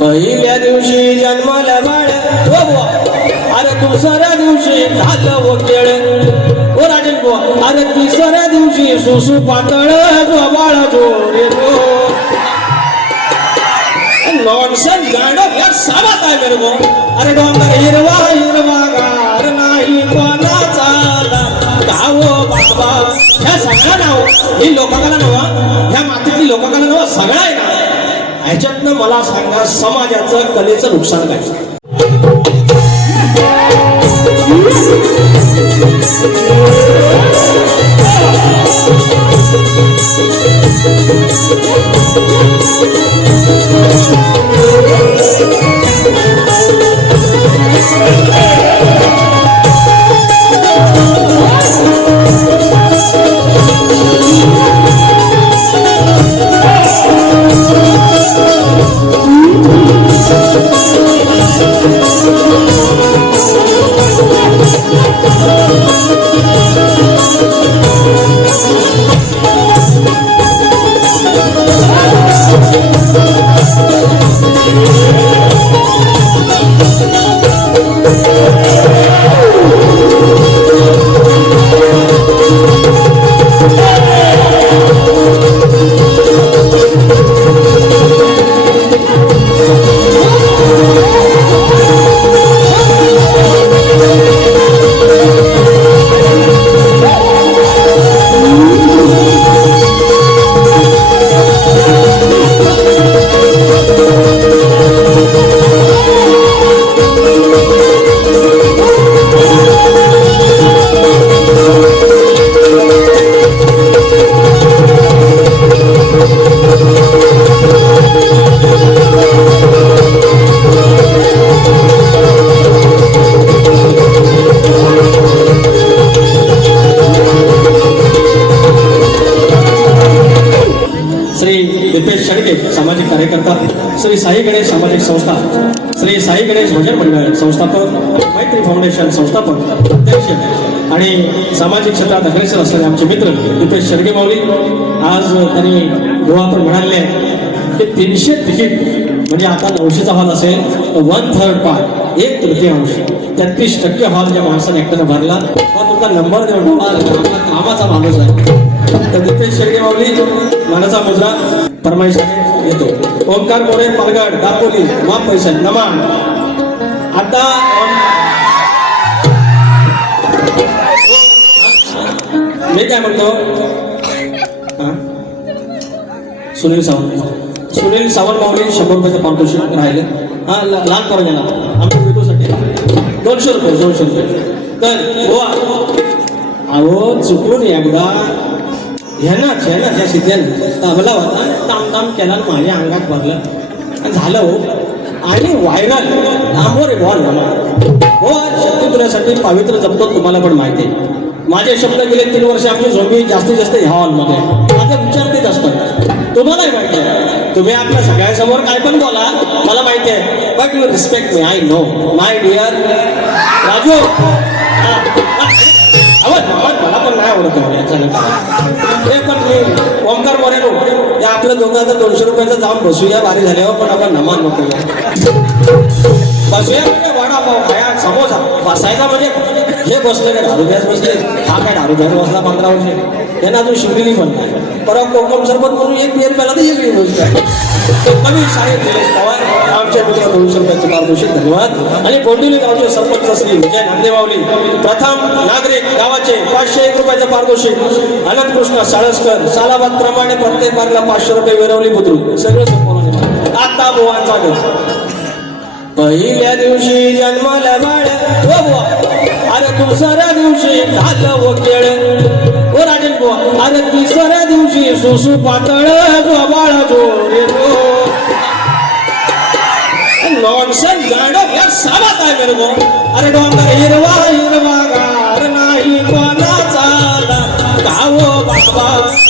पहिल्या दिवशी जन्माला बाळ अरे दुसऱ्या दिवशी झालं वकेळ ओ राजन बुवा अरे तिसऱ्या दिवशी सुसू पातळ बाळ जोरे नॉनसन गाणं या सामात आहे मेरे को अरे डोंगर हिरवा हिरवा गार नाही कोणाचा गावो बाबा ह्या सगळ्या नाव ही लोककला नवा ह्या मातीतली लोककला नवा सगळा आहे ना ह्याच्यातनं मला सांगा समाजाचं कलेचं नुकसान काय सामाजिक कार्यकर्ता श्री साई गणेश सामाजिक संस्था श्री साई गणेश भजन मंडळ संस्थापक मैत्री फाउंडेशन संस्थापक अध्यक्ष आणि सामाजिक क्षेत्रात अग्रेसर असलेले आमचे मित्र दीपेश शेडगे माऊली आज त्यांनी गोवा पण म्हणाले की 300 तिकीट म्हणजे आता 900चा हॉल असेल तर 1/3 पार्ट 1/3 33% हॉल ज्या माणसाने एकट्यानं भरला हा तुमचा नंबर देऊन कामाचा माणूस आहे तर दीपेश शेडगे माऊली मानाचा मुद्रा परमाई साहेब येतो ओंकार मोरे पालघर दापोली माप पैसा नमा आता मी काय म्हणतो सुनील सावंत माऊली 100 रुपयाचं पारितोषिक राहिले हा लहान पोरांना आमच्या भेटूसाठी 200 रुपये तर हो अहो चुकून एकदा ह्याच्या सिद्धन तबला होता ताम केला माझ्या अंगात भरलं झालं हो आणि व्हायरल लांबवर बॉल हो शक्ती तुझ्यासाठी पवित्र जपतो तुम्हाला पण माहिती आहे माझे शब्द गेले 3 वर्ष आमची झोंबी जास्तीत जास्त ह्या हॉलमध्ये माझा विचार तेच असतात तुम्हालाही माहिती आहे तुम्ही आपल्या सगळ्यांसमोर काय पण बोला मला माहिती आहे but you respect me I know my dear Raju मला पण नाही आवडत ते पण मी ओंकार मोरेनो या आपल्या दोघांचा 200 रुपयाचं जाऊन बसूया भारी झाल्यावर पण आपण नमान नको बसूया म्हणजे वडापाव खाया समोसा बसायचा म्हणजे हे बसले काय 10 रुपयाच बसले हा काय 10 रुपयाचा बसला 15 वर्षे त्यांना अजून शिवलेली पण नाही परत कोकम सरबत करून 1 बिअर प्याला तर 1 गोष्ट आहे कमी साहेब निलेश पवार आमच्या मित्र 200 रुपयाचे पारितोषिक धन्यवाद आणि गोंदिवली गावचे सरपंच श्री विजय नांदेमावली प्रथम नागरिक गावाचे 501 रुपयाचं पारितोषिक अनंत कृष्ण साळसकर सालाबाद प्रमाणे प्रत्येक बारला 500 रुपये विरवली बुद्रुक सगळं संपवलं आता बुवांचा गट पहिल्या दिवशी जन्माला बाळ अरे दुसऱ्या दिवशी झालं वकेळ ओ राजन बुवा अरे तिसऱ्या दिवशी सुसू पातळ बाळ जोरे नॉनसन गाणं या सामात आहे मेरे को अरे डोंगर हिरवा हिरवा गार नाही कोणाचा गावो बाबा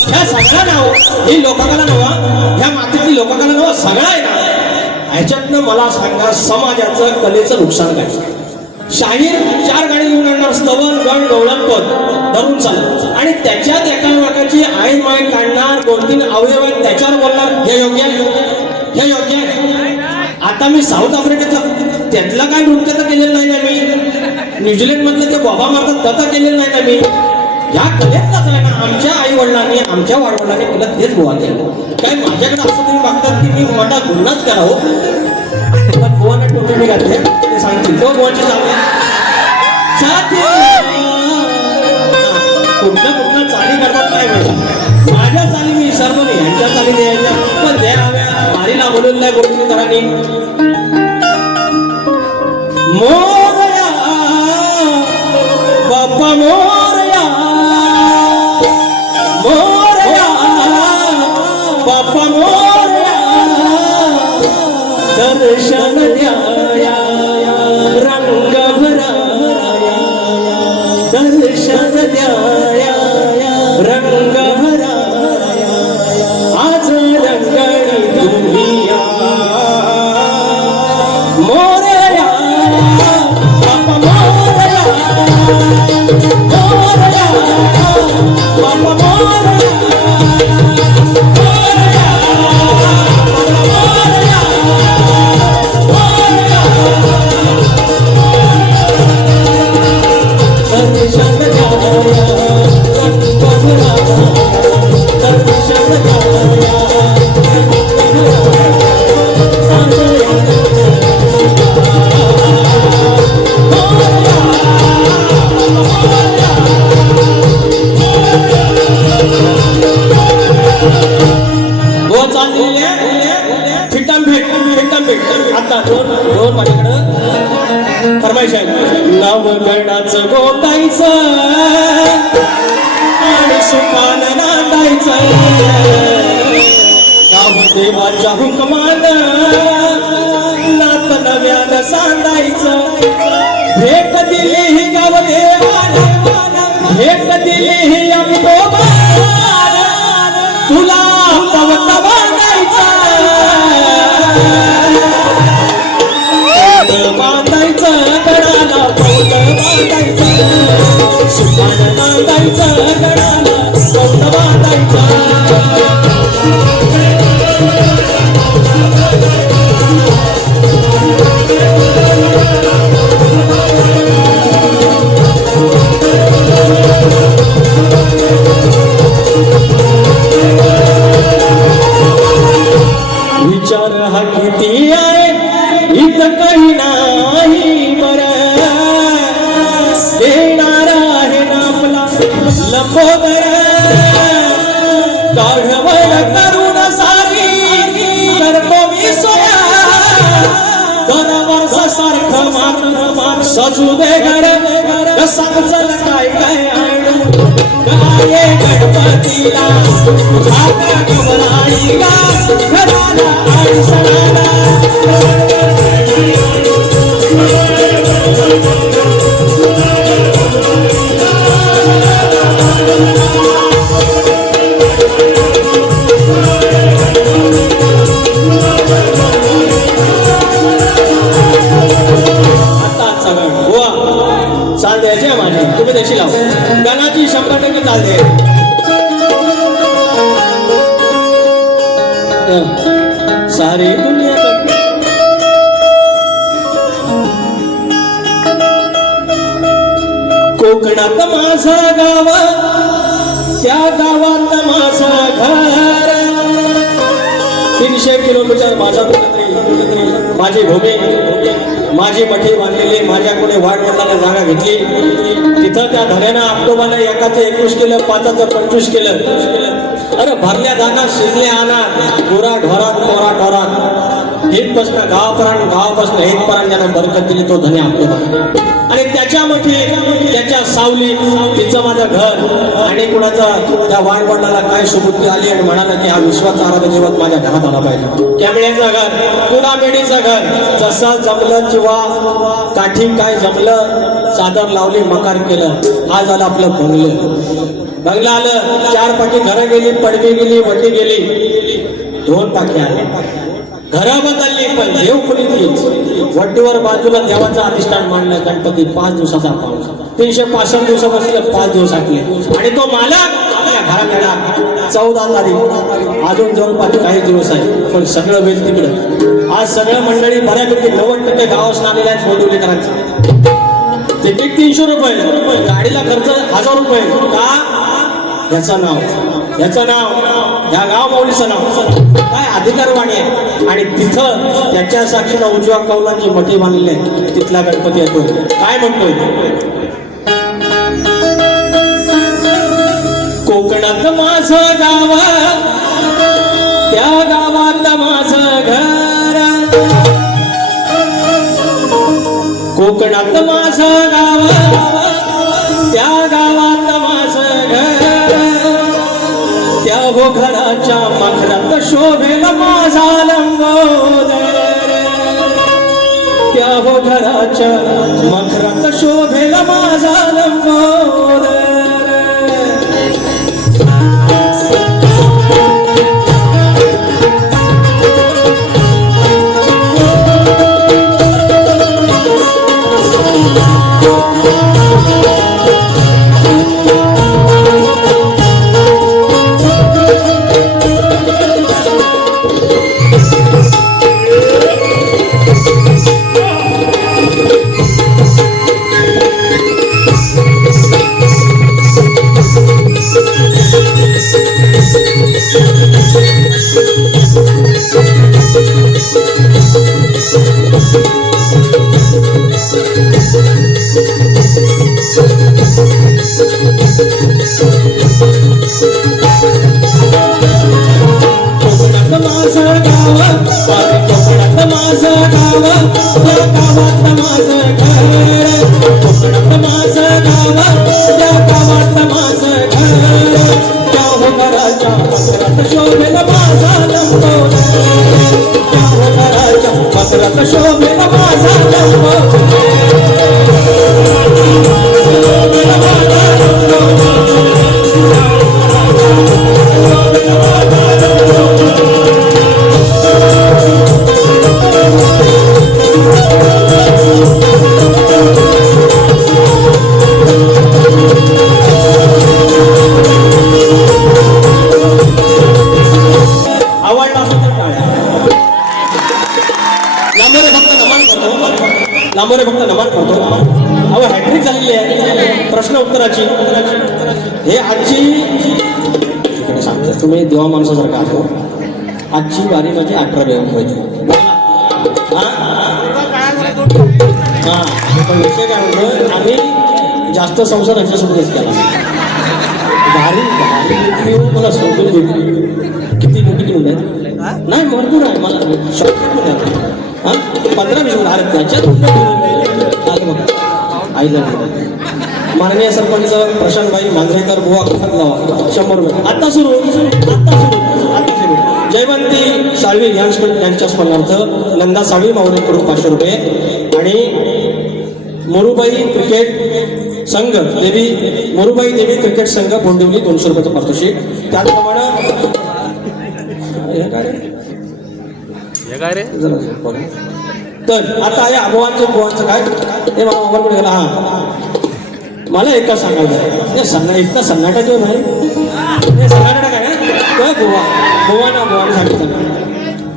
ह्या सगळ्या नाव ही लोककला नवा ह्या मातीतली लोककला नवा सगळा आहे ना ह्याच्यातनं मला सांगा समाजाचं कलेचं नुकसान काय? शाहीर 4 गाडी घेऊन आणणार, स्तवन गण गवळण पद धरून चालत आणि त्याच्यात एकामेकाची आईन माईन काढणार, 2-3 अवयव आहेत त्याच्यावर बोलणार हे योग्य हे योग्य आहे. आता मी साऊथ आफ्रिकेचा त्यातला काय नृत्य तर केलेलं नाही ना मी, न्यूझीलंड मधलं ते बाबा मारतात तथा केलेलं नाही ना मी. या कलेतलाच आहे ना आमच्या आई वडिलांनी आमच्या वाडवडिलांनी मला तेच गोवा केलं. काय माझ्याकडे असं तुम्ही बघतात की मी मोठा गुन्हाच करावं, पण गोवाने टोपी मी घातले ते सांगतील तो गोवाची चालू कुठल्या चाली करतात काय वेळा माझ्या चाली मी विसरतो नाही, यांच्या चाली द्यायच्या पण द्याव्या बारीला बोलून नाही बोलून करानी. मोरया बाप्पा मोरया मोरया बाप्पा मोरया दर्शन द्याया रंग भराया दर्शन द्याया रंग भराया आज रंगणी दुनिया मोरया बाप्पा मोरया मोरया बाप्पा मोरया नवगणाचं गोतायचं आणि सुखान नांदायचं देवाच्या हुकमान नात नव्यानं सांडायचं. भेट दिली ही गावदेवानं भेट दिली ही अंबोबानं तुला पवत बांधायचं बांधायचं गडाला पवत बांधायचं सुखान बांधायचं गडाला पवत बांधायचं. विचार हा किती आहे इथं काही नाही बरं देणार आहे ना आपला लंबोदर काढवळ करून सारी करतो मी सोया 2 वर्ष सारखं मात्र सजू दे घर सांगचल काय काय आणू काय गणपतीला झाका गवराईला घराला आणि सणाला. चाल द्यायची माझी तुम्ही देशी लाव गाण्याची 100% चाल दे. सारी दुनिया कोकणात माझं गाव त्या गावात माझं घर 300 किलोमीटर माझा माझी भूमी माझी मठी बांधलेली माझ्याकडे वाडवडिलांना जागा घेतली तिथं त्या धन्यानं ऑक्टोबरला 1चं 21 केलं 5चं 25 केलं. अरे भरल्या जागा शिजले आणा गुरा ढोरात कोरा ढोरात हितपासून गावापासून हितपर्यंत ज्यांना बरकत दिली तो धन्या ऑक्टोबर आणि त्याच्या मठी त्याच्या सावली तिचं माझं घर आणि कुणाचं त्या वाडवडिलाला काय सुबुद्धी आली आणि म्हणाला की हा विश्वाचा आराध्य दैवत माझ्या घरात आला पाहिजे. कॅमेड्याचं घर कुडामेडीचं घर जसं जमलं किंवा काठी काय जमलं चादर लावली मकार केलं हा झालं आपलं बंगलं आलं 4 पाठी घरं गेली पडवी गेली वटी गेली 2 टाकी आले घरं बदलली पण देव खोली तीच. वट्टीवर बाजूला देवाचा अधिष्ठान मांडलं गणपती 5 दिवसाचा पाऊस 365 दिवसापासून 5 दिवस आटले आणि तो मालक आपल्या घरात येणार 14 तारीख. अजून जवळपास काही दिवस आहे पण सगळं वेळ तिकडं. आज सगळं मंडळी बऱ्यापैकी 90% गावास आलेल्या आहेत बोडवलीकरांचं. तिकीट 300 रुपये, गाडीला खर्च 1000 रुपये. का? याचं नाव या गाव माऊलीचं नाव काय अधिकारवाणी आहे. आणि तिथं त्याच्या साक्षीनं उजव्या कौलांची मठी बांधलेली आहे. तिथला गणपती येतो. काय म्हणतोय? कोकणात माझं गाव, त्या गावात माझं घर. कोकणात माझं गाव, त्या गावात माझं घर. त्या हो घराच्या मखरात शोभेल माझा लंबोदर. त्या हो घराच्या मखरात शोभेल माझा लंबोदर. लांबोरे फक्त नमन करतो. अहो हॅट्रिक झालेली आहे प्रश्न उत्तराची. हे आजची सांगतो तुम्ही देवा माणसासारखा आहो. आजची वारी माझी 18 रुपयाची. पण विषय काय म्हणतो आम्ही जास्त संसार ह्याच्यासोबतच केला. भारी मला सोडून भेटली. किती मुलं आहेत? नाही भरपूर आहे मला 15-20 भारत त्याच्यात आईला माननीय सरपंच प्रशांतभाई मांजरेकर बुवा खत लावा 100 रुपये. आता सुरू. जयवंती साळवी यांच्या स्मरणार्थ नंदा साळवी मावळेकडून 500 रुपये आणि मोरूबाई क्रिकेट संघ मोरूबाई देवी क्रिकेट संघ बोंडिवली 200 रुपयाचं पारितोषिक. त्याचप्रमाणे तर आता आहे अभवांचं काय हे मला गेला. मला एकदा सांगायचं एकदा सन्नाटा जो नाही सन्नाटा काय गोवा सांगितलं.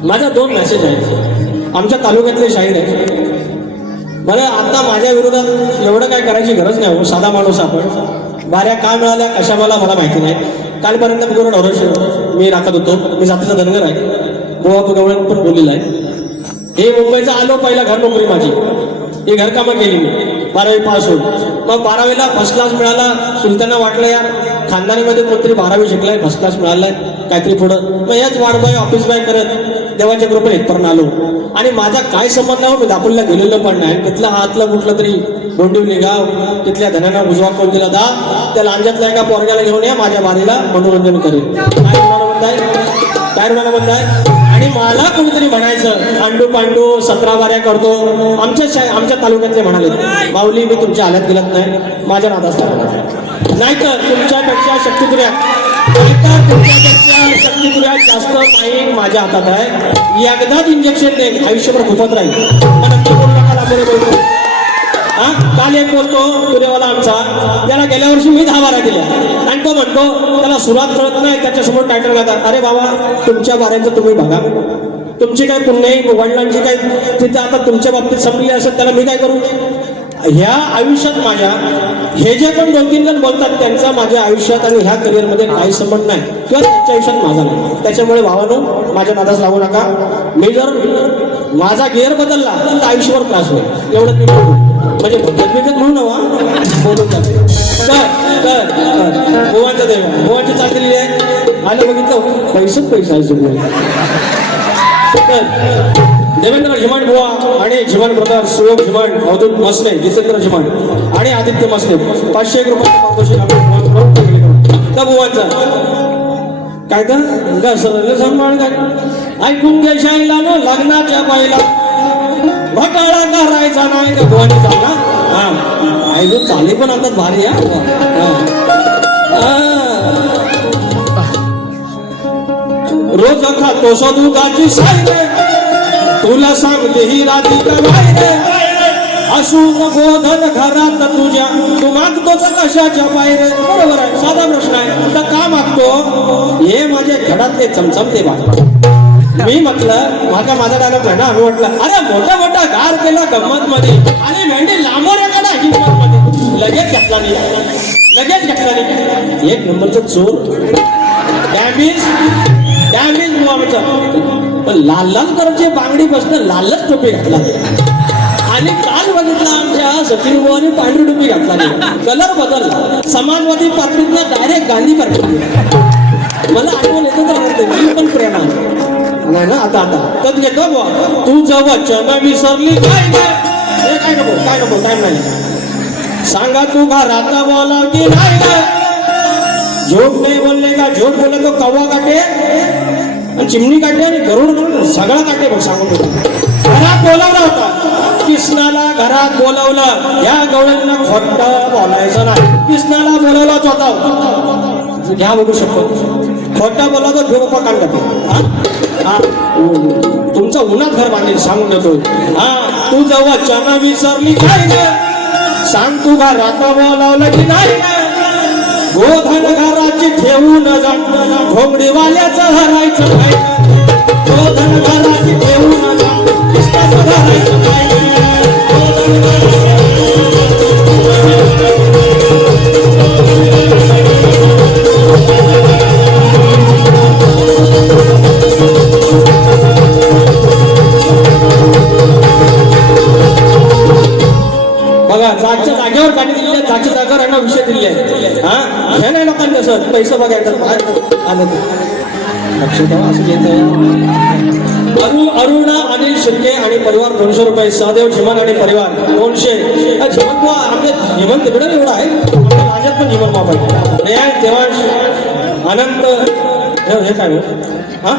माझा 2 मेसेज आहेत. आमच्या तालुक्यातले शाहीर आहे. बरं आता माझ्या विरोधात एवढं काय करायची गरज नाही हो. साधा माणूस आपण बाऱ्या का मिळाल्या कशा मला माहिती नाही. कालपर्यंत पूर्ण ढोरश मी राखत होतो. मी जातीचा धनगर आहे. गोवा गवळ्यात पण बोललेला आहे. हे मुंबईचं आलो पहिला घर नोकरी माझी. हे घरकामं केली मी 12वी पास होऊन. मग 12वीला फर्स्ट क्लास मिळाला. सुलताना वाटलं यार खानदानीमध्ये कोणतरी 12वी शिकलाय फर्स्ट क्लास मिळालाय काहीतरी पुढं. मग याच वाढबाय ऑफिस बाय करत देवाच्या कृपेने इथपर्यंत आलो. आणि माझा काय संबंध हो मी दापोलीला गेलेलो पण नाही. तिथला हातला कुठलं तरी बोंडिवली गाव तिथल्या धनानं उजवा करून दिला दा त्या लांजातल्या एका पोरग्याला घेऊन या माझ्या बारीला मनोरंजन करेल. काय म्हणताय. आणि मला कोणीतरी म्हणायचं अंडू पांडू 17 वाऱ्या करतो. आमच्या तालुक्यातले म्हणाले माऊली मी तुमच्या आल्यात गेलात नाही माझ्या नादास नाहीतर तुमच्यापेक्षा शक्तिपुऱ्या शक्तीपुऱ्यात जास्त माईक माझ्या हातात आहे. एकदाच इंजेक्शन दे, आयुष्यभर खुपत राहील. पण नक्की बोलू नका, लांबोरे बोलतो. हा, काल एक बोलतो तुरेवाला आमचा, त्याला गेल्या वर्षी मी 10-12 दिल्या आणि तो म्हणतो त्याला सुरुवात कळत नाही, त्याच्यासमोर टायटल घालतात. अरे बाबा, तुमच्या बाऱ्यांचं तुम्ही बघा, तुमची काय पुण्य, वडिलांची काय तिथे आता तुमच्या बाबतीत संपली असेल, त्याला मी काय करू. ह्या आयुष्यात माझ्या हे जे पण 2-3 जण बोलतात त्यांचा माझ्या आयुष्यात आणि ह्या करिअरमध्ये काही संबंध नाही किंवा त्यांच्या आयुष्यात माझा नाही. त्याच्यामुळे भावानो, माझ्या नादास लागू नका. मी जर माझा गिअर बदलला तर आयुष्यावर त्रास होईल, एवढं मी बोलू. म्हणजे बदलबिगत म्हणू नवा बोलून जाते. गोवांचं देव गोवांची चाललेली आहे. आलं बघितलं, पैसेच पैसा देवेंद्र झिमाड बुवा आणि झिमाड ब्रदर, सुयोग झिमाड, अवधूत मसने, जितेंद्र झिमाड आणि आदित्य मसने 501 रुपयाचं पारितोषिक त्या बुवांचा काय तर सरळ सन्मान काय ऐकून घ्या शाईला नो लग्नाच्या बाईला घोटाळा करायचा नाही का बुवांनी चालला. हा, ऐकून चाले पण आता भारी. रोज खातो सो दुधाची साई, तुला सांगते ही राधिका बाई रे, असून गोधन घरात तुझ्या, तू मागतो तर कशाच्या बाहेर. बरोबर आहे, साधा प्रश्न आहे. तर का मागतो, हे माझ्या घरातले चमचमते बाबा. मी म्हटलं माझा डायलॉग आहे ना, मी म्हटलं अरे मोठा मोठा गार केला गंमत मध्ये आणि भेंडी लांबवर एखादा हिंमत मध्ये, लगेच घेतला नाही. एक नंबरचं चोर, डॅमेज पण लाल लाल कलरची बांगडी बसणं, लालच टोपी घातला आणि काल बघितला आमच्या सचिन बुवाने पांढरी टोपी घातला नाही, कलर बदलला. समाजवादी पार्टीतला डायरेक्ट गांधी पार्टी. मला आठवण येतं तर आवडते, मी पण प्रेरणा नाही ना. आता तर घेतो बुवा, तू वचन विसरली काय नको काय नाही. सांगा तू घरात बोला की नाही, झोट नाही बोलले का, झोट बोलले तो कव्वा काटे आणि चिमणी काढते आणि गरुड सगळं काढते. बघ सांगू घरात बोलावला होता कृष्णाला, घरात बोलावलं. या गवळ्यांना खोटं बोलायचं नाही. कृष्णाला बोलावलाच होता, घ्या बघू शकतो. खोटा बोला तर घेऊ बाप्पा काढ जाते. तुमचं उन्हात घर बांधेल सांगून देतो. हा, तू जेव्हा चना विसरली काय सांग, तू घरात बोलावलं की नाही. गोधन घराची ठेवून जा, घोंगडीवाल्याचं हरायचं काय. गोधन घराची ठेवून जा, कृष्णाचं हरायचं काय. बघा, जागच्या जागेवर गाडी दिली आहे, जागच्या जागेवर यांना विषय दिले आहे. हा, हे नाही लोकांनी असं पैसे बघायचं बाहेर आलं लक्ष ठेवा. असं घेत अरुणा अनिल शिर्के आणि परिवार 200 रुपये. सहदेव झिमन आणि परिवार 200. झिमन बुवा आमचे झिमन तिकडे एवढा आहे, राज्यात पण झिमन माप आहे. रेयांश, देवांश, अनंत, हे काय हा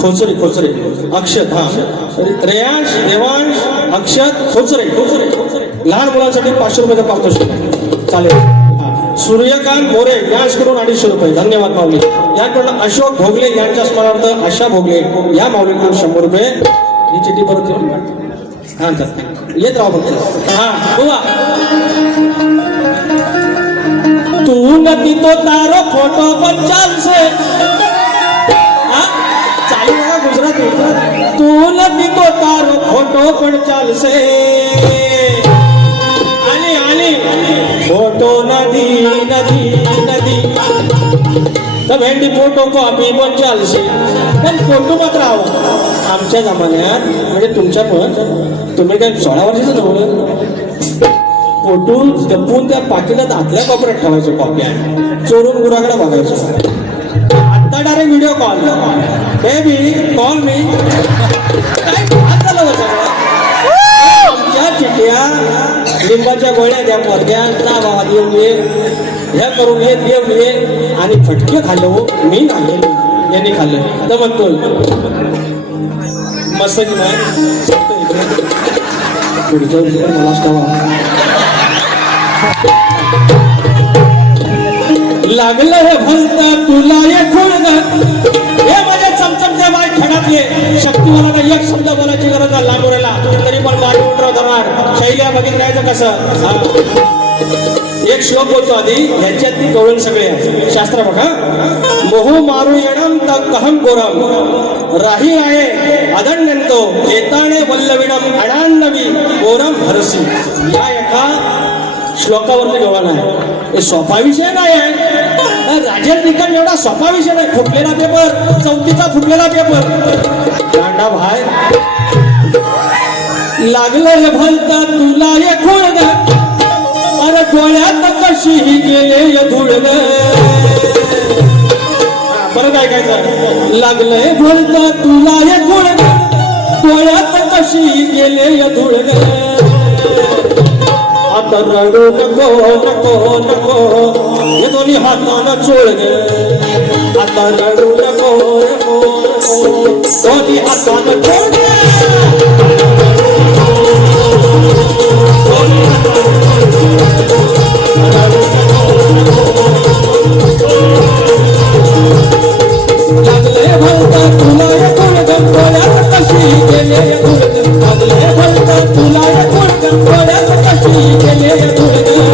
खोचरे अक्षत. हा, रेयांश, देवांश, अक्षत, खोचरे. लहान मुलांसाठी 500 रुपयाचा पारितोषिक चालेल. सूर्यकांत मोरे यांच्याकडून 250 रुपये. धन्यवाद माऊली. याकडून अशोक भोगले यांच्या स्मरणार्थ आशा भोगले या माऊलीकडून 100 रुपये. ही चिठ्ठी परत हा येत राहा बघ. हा बुवा, तू नदी तो तारो फोटो पण चालसे. चालू बघा गुजरात. तू नदी तो तारो फोटो पण चालसे, फोटो नदी तर भेंडी फोटो कॉपी पण चालશે, पण फोटो मात्र हवा. आमच्या जमान्यात म्हणजे तुमच्या पण, तुम्ही काय 16 वर्षाचं नव्हतं, फोटो जपून त्या पाकिटात आतल्या कोपऱ्यात ठेवायचं. कॉपी चोरून गुराकडे बघायचं. आता direct video call, baby call मी. काय झालं सगळं. आमच्या चिठ्ठ्या लिंबाच्या गोळ्या द्या, पोरग्या ना बाबा देव ये, ह्या करून ये, देव ये. आणि फटके खाल्लो मी नाही, यांनी खाल्लं तर म्हणतोय मस्त लागलं हे भलत तुला एक खुळग हे माझ्या चमचमच्या बाय खडातले शक्ती मला नाही एक शब्द बोलायची गरज आहे लांबोऱ्याला तरी पण बाय उतरव धरणार शैल्या बघितलं कसं एक श्लोक बोलतो आधी ह्याच्यात ती कळून सगळे आहे शास्त्र बघा मोहू मारू येणम तर कहम कोरम राही आहे अदण्यंतो एताणे वल्लविणम अडांनवी कोरम हरसी या एका श्लोकावरती गव्हाण आहे हे सोपा विषय नाही आहे राजेश निकम एवढा सोपा विषय नाही फुटलेला पेपर चौथीचा फुटलेला पेपर कांडा भाय लागलं हे भलता तुला हे खुळग अरे डोळ्यात कशी गेले धुळग परत ऐकायचं लागलंय भलता तुला हे खुळग डोळ्यात कशी गेले धुळग आता रडू नको नको नको हे दोन्ही हातानं चोळग आता रडू नको नको दोन्ही हातानं चोळग लागले भलता तुला गुणगम डोळ्यात कशी गेले गुणगम लागले भलता तुला गुणगम डोळ्यात कशी गेले गुणगम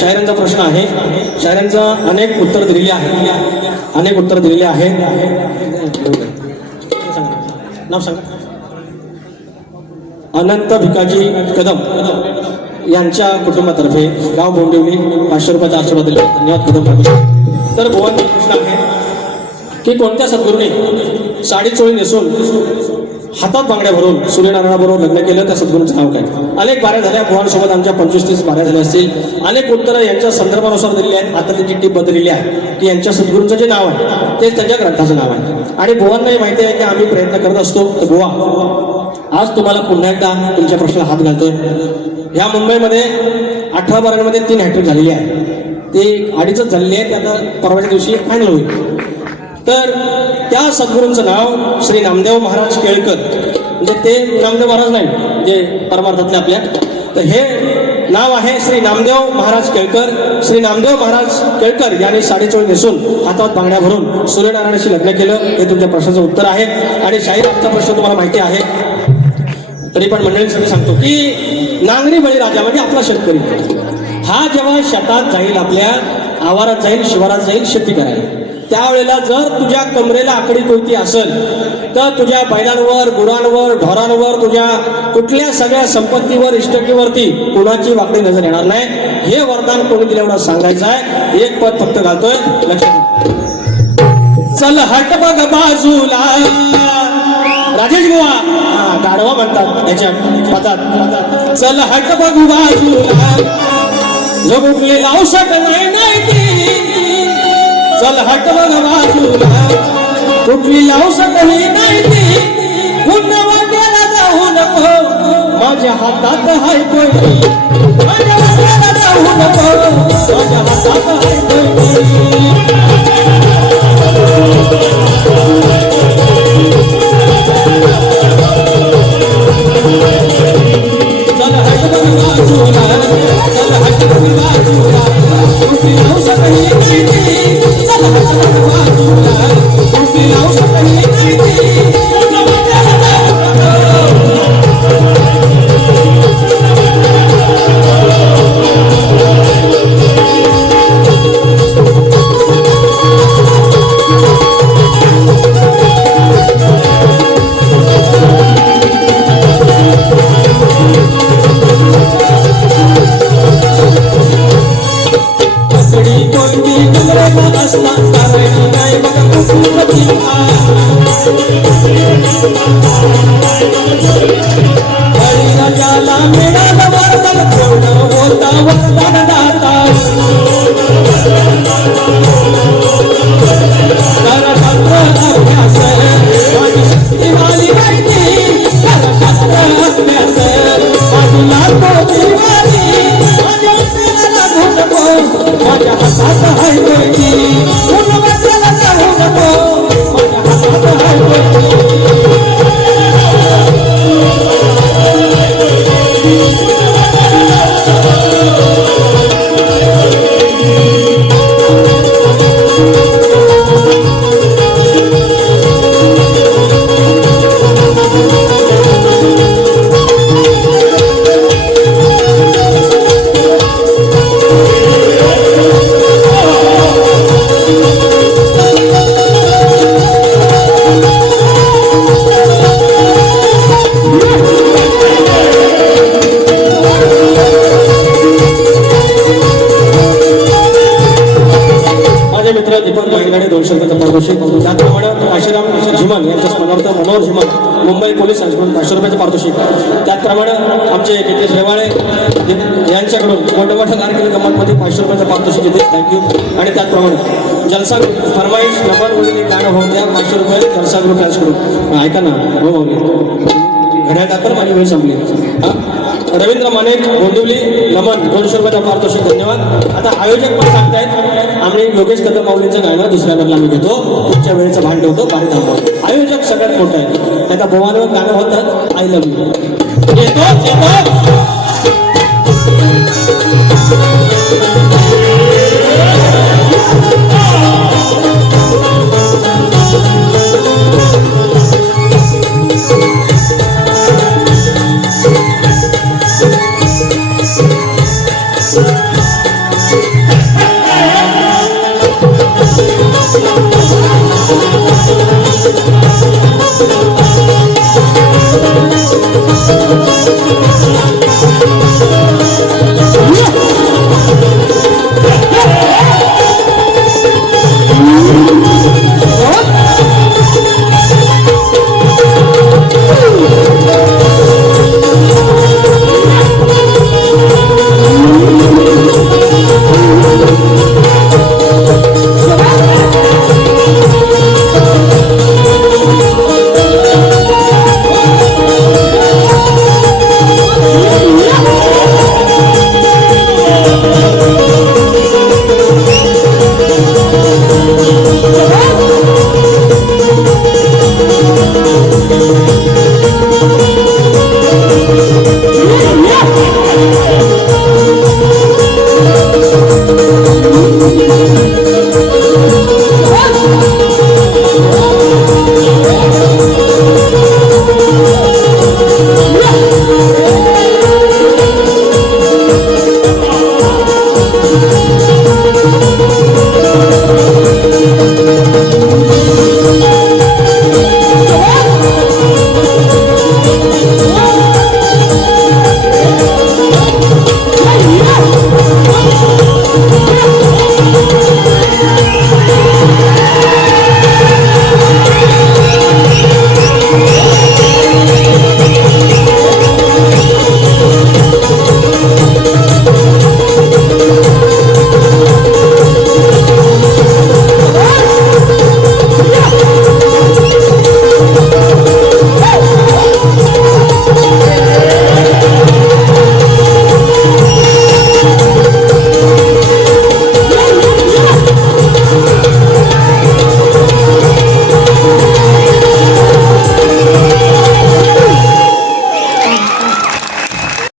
शायरांचा प्रश्न आहे शायरांचा अनेक उत्तर दिलेली आहेत नाव सांगा अनंत भिकाजी कदम यांच्या कुटुंबातर्फे गाव बोंडिवली 500 रुपयाचा आशीर्वाद दिला धन्यवाद कदम. तर भुवन प्रश्न आहे की कोणत्या सद्गुरूने साडी चोळी नेसून हातात बांगड्या भरून सूर्यनारायणाबरोबर लग्न केलं त्या सद्गुरूंचं नाव काय. अनेक बाऱ्या झाल्या भुवांसोबत आमच्या 25-30 बाऱ्या झाल्या असतील. अनेक उत्तरं यांच्या संदर्भानुसार दिलेली आहेत. आता त्याची टीप बदललेली आहे की यांच्या सद्गुरूंचं जे नाव आहे तेच त्यांच्या ग्रंथाचं नाव आहे. आणि भुवांनाही माहिती आहे की आम्ही प्रयत्न करत असतो. तर बुवा आज तुम्हाला पुन्हा एकदा तुमच्या प्रश्नाला हात घालतोय. ह्या मुंबईमध्ये 18 बारांमध्ये 3 हॅट्रिक झालेली आहे. ते 2.5च झालेली आहे. ते आता परवाच्या दिवशी फायनल होईल. तर त्या सद्गुरूंचं नाव श्री नामदेव महाराज केळकर म्हणजे ते नामदेव महाराज नाही जे परमार्थातले आपल्या तर हे नाव आहे श्री नामदेव महाराज केळकर. श्री नामदेव महाराज केळकर यांनी साडीचोळी नेसून हातात बांगड्या भरून सूर्यनारायणाशी लग्न केलं. हे तुमच्या प्रश्नाचं उत्तर आहे. आणि शाहीर आमचा प्रश्न तुम्हाला माहिती आहे तरी पण मंडळींसाठी सांगतो की नांगरी बळीराजा म्हणजे आपला शेतकरी हा जेव्हा शेतात जाईल आपल्या आवारात जाईल शिवारात जाईल शेती करायला त्यावेळेला जर तुझ्या कमरेला आकडी कोणती असेल तर तुझ्या बैलांवर गुरांवर ढोरांवर तुझ्या कुठल्या सगळ्या संपत्तीवर इष्टकीवरती कुणाची वाकडी नजर येणार नाही. हे वरदान कोणी दिलं एवढं सांगायचं आहे. एक पद फक्त घालतोय लक्षात. चल हट बघ बाजूला राजेश बुवा गाढवा म्हणतात याच्या पदात. चल हट बघ बाजूला जो कुठली औषध नाही चल हट बघ बाजूला कुठली औषध नाही ती पुन्हा वाट्याला जाऊ नको माझ्या हातात हाय कोणी माझ्या वाट्याला जाऊ नको माझ्या हातात हाय कोणी. चल हट बघ बाजूला चल हट बघ बाजूला कुठली औषध नाही ती चल हट बघ बाजूला कुठली औषध नाही ती पुन्हा वाट्याला जाऊ बळीराजाला मिळालं वरदान पूर्ण होता वरदान दाता कर शास्त्र तुला तो दिवाळी माझ्या उशिराला लागू नको माझ्या हातात हाय पैकी म्हणून वाचायला जाऊ नको माझ्या हातात हाय पैकी मित्र दीपक बाईकडे 200 रुपये पारितोषिक त्याचप्रमाणे काशीराम झिमन यांच्या स्मरणार्थ मनोहर झिमन मुंबई पोलीस यांच्याकडून 500 रुपयाचं पारितोषिक त्याचप्रमाणे आमचे नितेश रेवाळे यांच्याकडून मोठमोठ्या कारकिर्दी गमतमध्ये 500 रुपयाचं पारितोषिक येते थँक्यू आणि त्याचप्रमाणे जलसा फरमाईश नंबर वगैरे गाणं होऊन द्या 500 रुपये जलसा ग्रुप यांच्याकडून ऐका ना हो माऊली घड्याळ टाकून माझी वेळ संपली हां रवींद्र माने गोंदिवली नमन 200 रुपयाचा पारितोषिक धन्यवाद आता आयोजक पण सांगतायत आम्ही योगेश कदम माऊलींचं गाणं दुसऱ्या नंबरला मी घेतो तुमच्या वेळेचं भान ठेवतो बारी थांबतो आयोजक सगळ्यात मोठा आहे त्याचा बोवांवर गाणं होतं आय लव्ह यू येतो